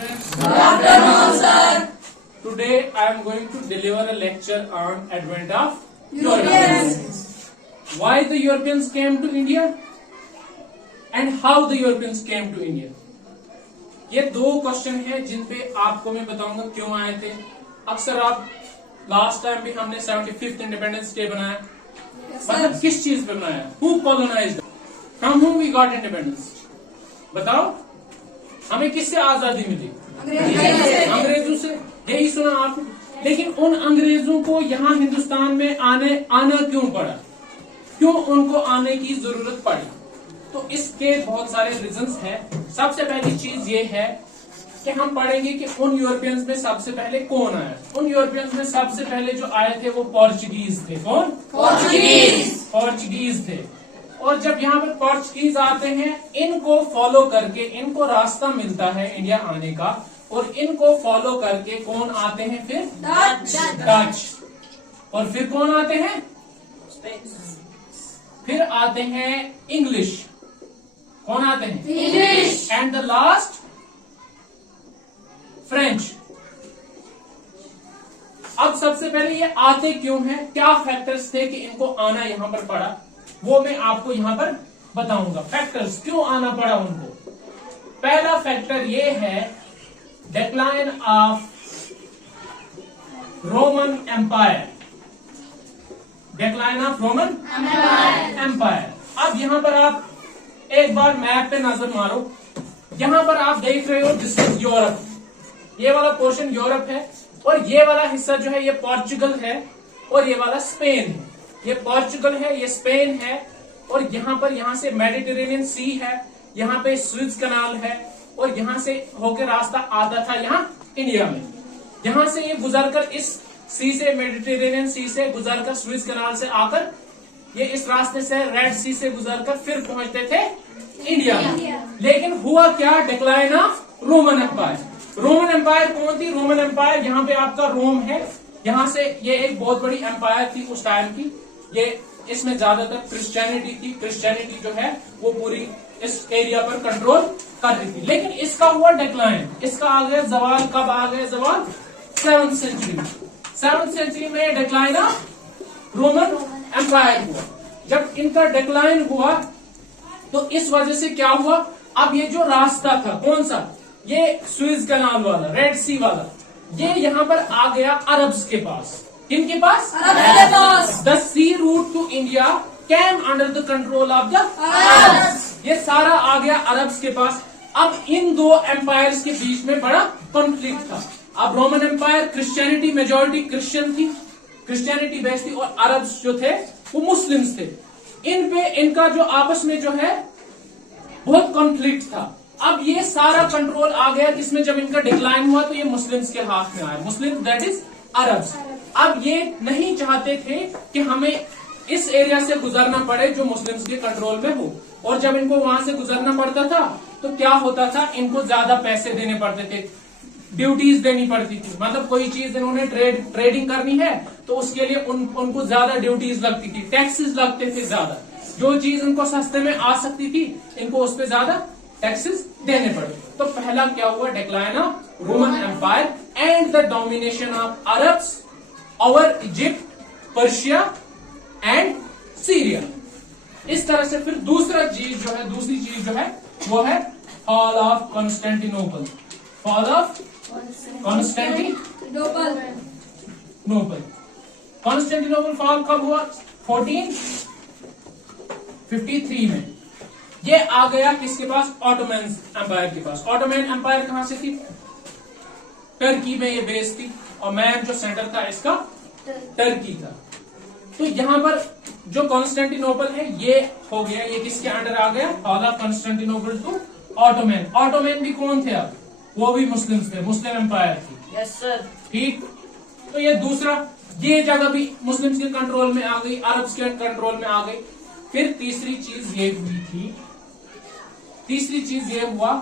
students. Good afternoon, sir. Today I am going to deliver a lecture on advent of Europeans. Why the Europeans came to India and how the Europeans came to India. ये दो question है जिन पे आपको मैं बताऊंगा क्यों आए थे. अक्सर आप लास्ट टाइम भी हमने 75th इंडिपेंडेंस डे बनाया, मतलब किस चीज पे बनाया? Who colonized? From whom we got independence? बताओ, हमें किससे आजादी मिली? अंग्रेजों से. यही सुना आपने. लेकिन उन अंग्रेजों को यहाँ हिंदुस्तान में आना क्यों पड़ा? क्यों उनको आने की जरूरत पड़ी? तो इसके बहुत सारे रीजंस हैं. सबसे पहली चीज ये है कि हम पढ़ेंगे कि उन यूरोपियंस में सबसे पहले कौन आया. उन यूरोपियंस में सबसे पहले जो आए थे वो पोर्चुगीज थे. कौन? पोर्चुगीज थे. और जब यहाँ पर पोर्चुगीज आते हैं, इनको फॉलो करके इनको रास्ता मिलता है इंडिया आने का, और इनको फॉलो करके कौन आते हैं? फिर डच. और फिर कौन आते हैं? फिर आते हैं इंग्लिश. कौन आते हैं? English. And the last French. अब सबसे पहले ये आते क्यों हैं? क्या फैक्टर्स थे कि इनको आना यहां पर पड़ा? वो मैं आपको यहां पर बताऊंगा. फैक्टर्स क्यों आना पड़ा उनको. पहला फैक्टर ये है decline of Roman empire. Decline of Roman empire. अब यहां पर आप एक बार मैप पे नजर मारो. यहां पर आप देख रहे हो दिस इज यूरोप. ये वाला पोर्शन यूरोप है और ये वाला हिस्सा जो है ये पोर्चुगल है और ये वाला स्पेन है. ये पोर्चुगल है, ये स्पेन है, और यहां से मेडिटेरेनियन सी है, यहाँ पे स्विज कनाल है, और यहां से होकर रास्ता आता था यहाँ इंडिया में. यहां से ये गुजरकर इस सी से, मेडिटेरेनियन सी से गुजरकर स्विज कनाल से आकर ये इस रास्ते से रेड सी से गुजरकर फिर पहुंचते थे इंडिया में. लेकिन हुआ क्या? Decline of Roman empire. Roman empire कौन थी? रोमन एम्पायर यहाँ पे आपका रोम है. यहाँ से ये एक बहुत बड़ी एम्पायर थी उस टाइम की. ये इसमें ज्यादातर क्रिश्चियनिटी थी. क्रिश्चियनिटी जो है वो पूरी इस एरिया पर कंट्रोल कर रही थी. लेकिन इसका हुआ डिक्लाइन. इसका आ गया जवाल. कब आ गया जवाल? 7th century. 7th सेंचुरी में डिक्लाइन ऑफ रोमन एम्पायर हुआ. जब इनका डिक्लाइन हुआ तो इस वजह से क्या हुआ? अब ये जो रास्ता था, कौन सा? ये स्विज कनाल वाला, रेड सी वाला, ये यहाँ पर आ गया अरब्स के पास. किनके पास? अरब्स के पास. The sea route to India came under the control of the Arabs. ये सारा आ गया अरब्स के पास. अब इन दो एम्पायर्स के बीच में बड़ा कॉन्फ्लिक्ट था. अब Roman empire Christianity, majority Christian थी, क्रिश्चियनिटी बेस्ड थी, और अरब्स जो थे वो मुस्लिम्स थे. इनका जो आपस में जो है बहुत कॉन्फ्लिक्ट था. अब ये सारा कंट्रोल आ गया किसमें? जब इनका डिक्लाइन हुआ तो ये मुस्लिम्स के हाथ में आया. मुस्लिम दैट इज अरब्स. अब ये नहीं चाहते थे कि हमें इस एरिया से गुजरना पड़े जो मुस्लिम्स के कंट्रोल में हो. और जब इनको वहां से गुजरना पड़ता था तो क्या होता था? इनको ज्यादा पैसे देने पड़ते थे, ड्यूटीज देनी पड़ती थी. मतलब कोई चीज इन्होंने ट्रेडिंग करनी है तो उसके लिए उनको ज्यादा ड्यूटीज लगती थी, टैक्सेस लगते थे ज्यादा. जो चीज इनको सस्ते में आ सकती थी इनको उस पर ज्यादा टैक्सेस देने पड़े. तो पहला क्या हुआ? Decline of Roman empire and the domination of Arabs over Egypt, Persia and Syria. इस तरह से फिर दूसरी चीज जो है वो है fall of Constantinople. Fall of Constantinople. Constantinople fall कब हुआ? 1453 में. ये आ गया किसके पास? ऑटोमन एम्पायर के पास. ऑटोमन एम्पायर कहां से थी? टर्की में ये बेस थी, और मैन जो सेंटर था इसका टर्की था. तो यहां पर जो कॉन्स्टेंटिनोपल है ये हो गया, ये किसके अंडर आ गया? Fall of Constantinople to Ottoman. Ottoman भी कौन थे? अब वो भी मुस्लिम्स थे, मुस्लिम एम्पायर थी. Yes sir. ठीक. तो ये दूसरा, ये जगह भी मुस्लिम्स के कंट्रोल में आ गई, अरब्स के कंट्रोल में आ गई. फिर तीसरी चीज ये हुई थी, तीसरी चीज ये हुआ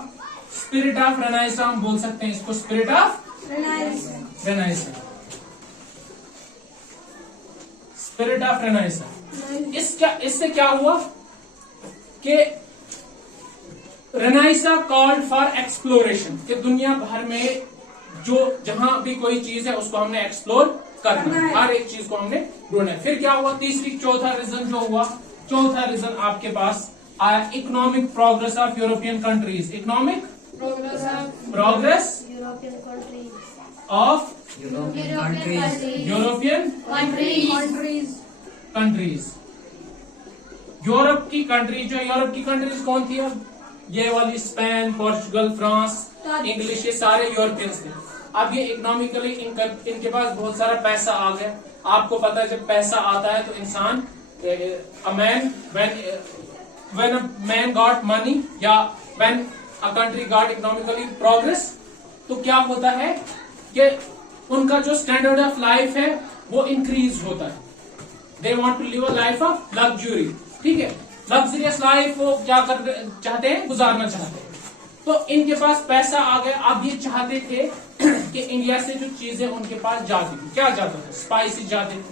स्पिरिट ऑफ रेनाइसा. हम बोल सकते हैं इसको spirit of renaissance. Spirit of renaissance. इससे क्या हुआ कि रेनाइसा कॉल्ड फॉर एक्सप्लोरेशन, कि दुनिया भर में जो जहां भी कोई चीज है उसको हमने एक्सप्लोर करना है, हर एक चीज को हमने ढूंढना है। फिर क्या हुआ, चौथा रीजन जो हुआ, चौथा रीजन आपके पास आया economic progress of European countries. Economic progress European countries. Of European countries. European countries. Europe की कंट्री, जो यूरोप की कंट्रीज कौन थी, अब ये वाली स्पेन, पोर्चुगल, फ्रांस, इंग्लिश, ये सारे यूरोपियंस थे। अब ये इकोनॉमिकली इनके पास बहुत सारा पैसा आ गया। आपको पता है जब पैसा आता है तो इंसान when a man got money या when a country got economically progress, तो क्या होता है कि उनका जो स्टैंडर्ड ऑफ लाइफ है वो इंक्रीज होता है। They want to live a life of luxury, ठीक है, लग्जरियस लाइफ वो क्या कर चाहते हैं, गुजारना चाहते हैं। तो इनके पास पैसा आ गया। अब ये चाहते थे कि इंडिया से जो चीजें उनके पास जाती थी, क्या जाता था, स्पाइसेस जाते थे,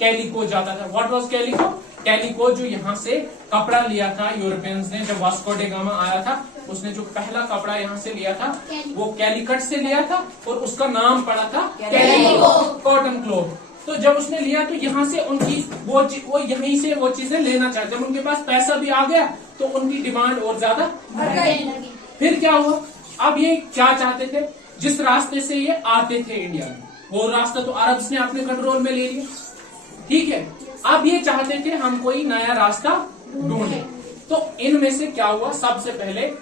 कैलिको जाता था। What was calico? कैलिको जो यहाँ से कपड़ा लिया था यूरोपियंस ने, जब वास्को डे गामा आया था उसने जो पहला कपड़ा यहाँ से लिया था वो कैलिकट से लिया था और उसका नाम पड़ा था कैलिको, कॉटन क्लॉथ। तो जब उसने लिया तो यहाँ से उनकी वो यहीं से वो चीजें लेना चाहते। जब उनके पास पैसा भी आ गया तो उनकी डिमांड और ज्यादा बढ़ गई। फिर क्या हुआ, अब ये क्या चाहते थे, जिस रास्ते से ये आते थे इंडिया में वो रास्ता तो अरब्स ने अपने कंट्रोल में ले लिया, ठीक है। अब ये चाहते थे हम कोई नया रास्ता ढूंढे। तो इनमें से क्या हुआ, सबसे पहले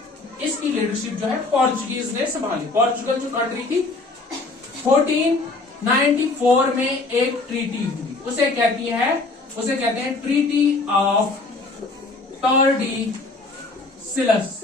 इसकी लीडरशिप जो है पोर्चुगीज ने संभाली। पोर्चुगल जो कंट्री थी 1494 में एक ट्रीटी हुई, उसे कहते हैं ट्रीटी ऑफ टॉर्डिसिलस।